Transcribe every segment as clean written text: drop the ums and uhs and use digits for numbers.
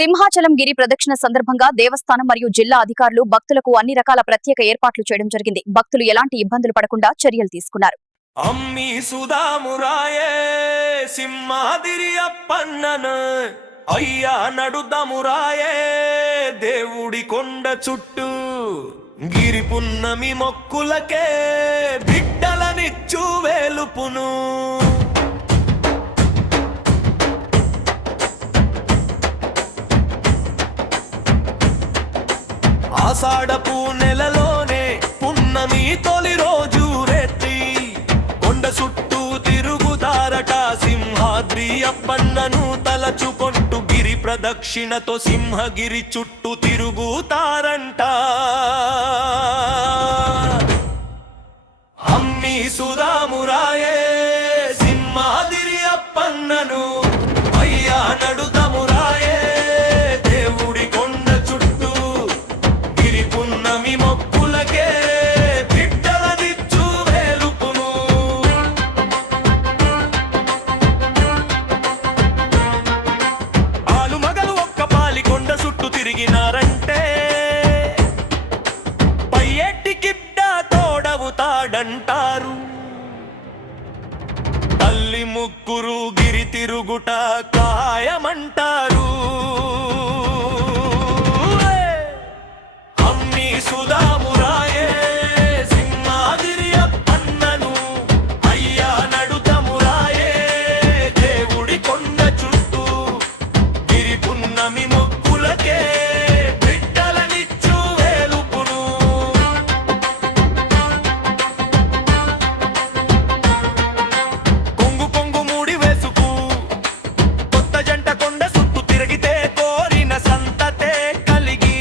సింహాచలం గిరి ప్రదక్షిణ సందర్భంగా దేవస్థానం మరియు జిల్లా అధికారులు భక్తులకు అన్ని రకాల ప్రత్యేక ఏర్పాట్లు చేయడం జరిగింది. భక్తులు ఎలాంటి ఇబ్బందులు పడకుండా చర్యలు తీసుకున్నారు. అమ్మి సుధామురాయే సింహాదిరి అప్పన్నను అయ్యా నడుదమురాయే దేవుడి కొండ చుట్టూ గిరి పున్నమి మొక్కులకే బిడ్డలనిచ్చు వేలుపును. ఆషాఢపు నెలలోనే పున్నమి తొలి రోజు రెత్తి కొండ చుట్టూ తిరుగుతారట సింహాద్రి అప్పన్నను తలచుకొంటూ గిరి ప్రదక్షిణతో సింహగిరి చుట్టూ తిరుగుతారంట. అమ్మి సుధామురాయే సింహాద్రి అప్పన్నను అయ్యా నడుదమురాయే దేవుడి కొండ చుట్టూ గిరి పున్నమి మొక్కులకే బిడ్డలనిచ్చు వేలుపును. ఆలు మగలు ఒక్క పాలి కొండ చుట్టూ తిరిగినారంటే పై ఎట్టికిడ్డ తోడవుతాడంటారు. తల్లి ముగ్గురు గిరి తిరుగుట ఖాయమంటారు. అమ్మి సుధామురాయే సింహాద్రి అప్పన్నను అయ్యా నడుదమురాయే దేవుడి కొండ చుట్టూ గిరి పున్నమి మొక్కులకే బిడ్డలనిచ్చు వేలుపును. కొంగు కొంగు మూడి వేసుకు కొత్త జంట కొండ చుట్టూ తిరిగితే కోరిన సంతతే కలిగి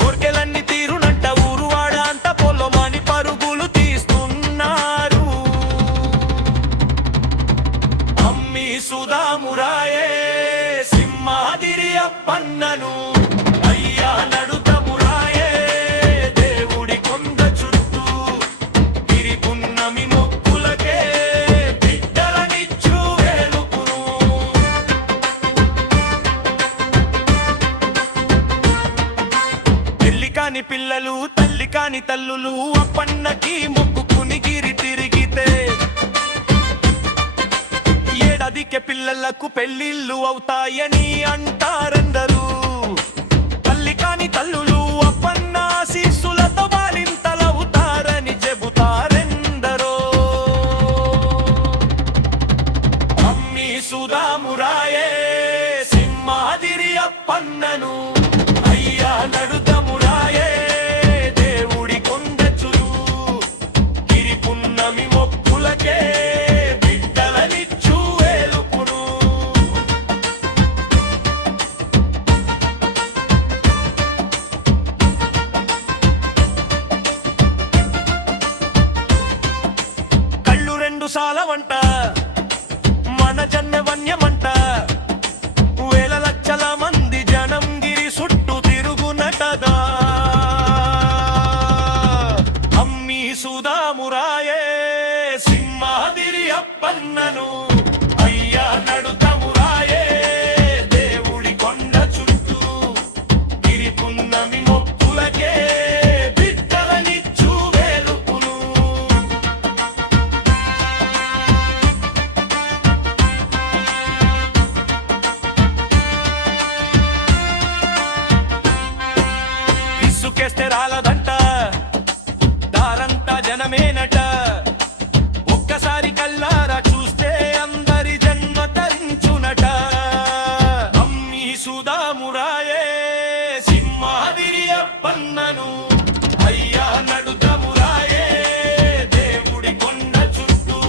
కోర్కెలన్నీ తీరునంట ఊరువాడ అంత పొలమని పరుగులు తీస్తున్నారు. అమ్మి సుధామురాయే సింహాద్రి అప్పన్నను అయ్యా నడుదమురాయే దేవుడి కొండ చుట్టూ గిరి పున్నమి మొక్కులకే బిడ్డలనిచ్చు వేలుపును. పెళ్లి కాని పిల్లలు తల్లి కాని తల్లులు అప్పన్నకి మొక్కుకుని గిరి తిరిగితే ఏడాదికే పిల్లలకు పెళ్లిళ్ళు అవుతాయని అంటారెందరూ. తల్లి కాని తల్లులు అప్పన్న ఆశీస్సులతో బాలింతలవుతారని చెబుతారెందరో. అమ్మి సుధామురాయే సింహాద్రి అప్పన్నను అయ్యా నడుదమురాయే దేవుడి కొండ చుట్టూ గిరి పున్నమి మొక్కులకే బిడ్డలనిచ్చు వేలుపును. కళ్ళు రెండు సాలవంట మన జన్మ వన్యమంట వేల లక్షల మంది జనం గిరి చుట్టూ తిరుగునటదా. అమ్మి సుధామురాయే సింహాద్రి అప్పన్నను అయ్యా నడుదమురాయే దేవుడి కొండ చుట్టూ గిరి పున్నమి మొక్కులకే బిడ్డలనిచ్చు వేలుపును. ఇసుకేస్తే రాలదంట దారంతా జనమేనట. ఒక్కసారి కల్లారా చూస్తే అందరి జన్మ తరించునట. అమ్మి సుధామురాయే సింహాద్రి అప్పన్నను అయ్యా నడుదమురాయే దేవుడి కొండ చుట్టూ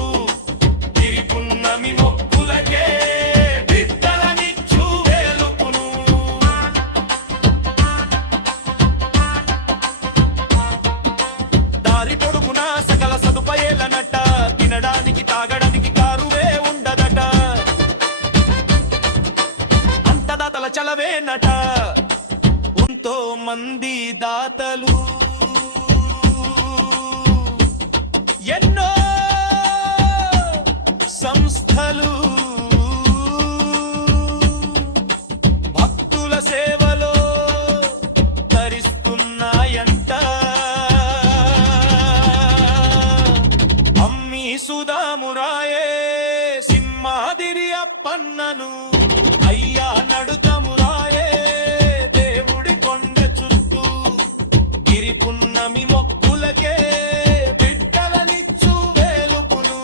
గిరి పున్నమి మొక్కులకే బిడ్డలనిచ్చు వేలుపును. దారి పొడుగునా సకల సదుపాయాలనట తినడానికి తాగడానికి కారువే ఉండదట. అంతదాతల చలవేనట ఎంతో మంది దాతలు ఎన్నో సంస్థలు పున్నమి మొక్కులకే బిడ్డలనిచ్చు వేలుపులు.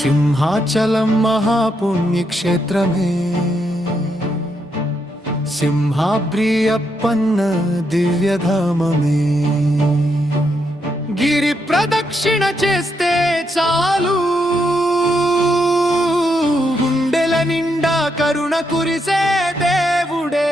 సింహాచలం మహాపుణ్యక్షేత్రమే, సింహాద్రియప్పన్న దివ్యధామమే. గిరి ప్రదక్షిణ చేస్తే చాలు, గుండెల నిండా కరుణ కురిసే దేవుడే.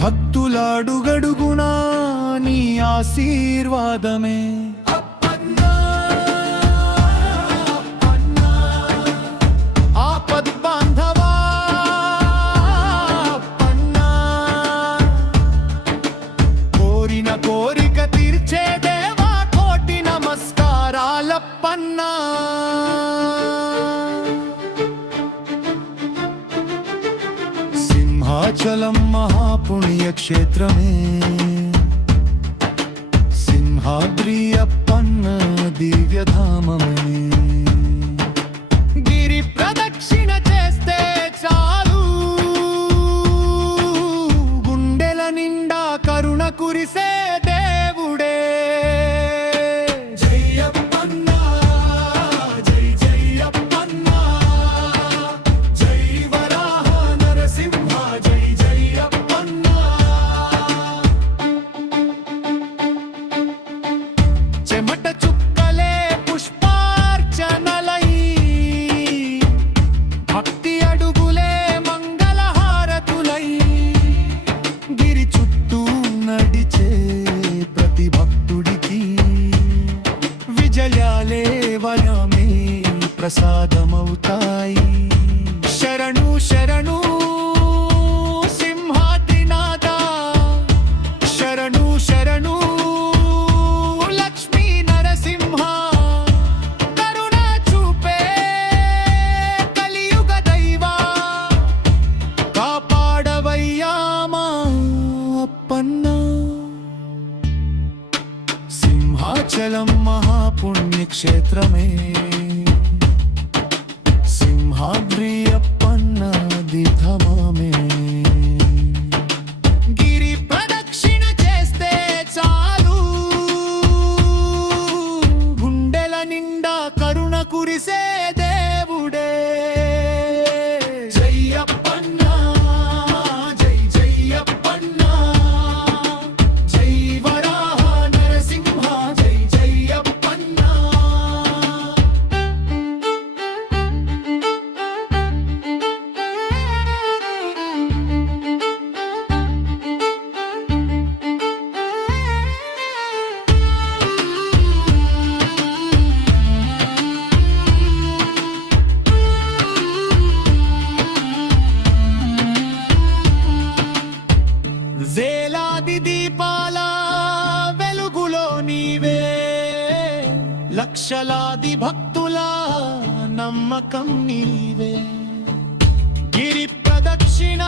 భక్తులాడుగడుగునా నీ ఆశీర్వాదమే. ఆపద్ బాంధవా అప్పన్నా, కోరిన కోరిక తీర్చే దేవా కోటి నమస్కారాలప్పన్నా. సింహాచలం మహాపుణ్యక్షేత్రమే, సింహాద్రి అప్పన్న దివ్యధామమే. గిరి ప్రదక్షిణ చేస్తే చాలు, గుండెల నిండా కరుణ కురిసే దేవుడే. చెమట చుక్కలే పుష్పార్చనలై, భక్తి అడుగులే మంగళహారతులై, గిరి చుట్టూ నడిచే ప్రతి భక్తుడికి విజయాలే వరమే ప్రసాదమవుతాయి. శరణు శరణు సింహాద్రినాథ, శరణు శరణు సింహాచలం మహాపుణ్యక్షేత్రమే, సింహాద్రి అప్పన్న దివ్యధామమే. గిరి ప్రదక్షిణ చేస్తే చాలు, గుండెల నిండా కరుణ కురిసే దేవుడే. వేలాది దీపాల వెలుగులో నీవే, లక్షలాది భక్తుల నమ్మకం నీవే. గిరి ప్రదక్షిణ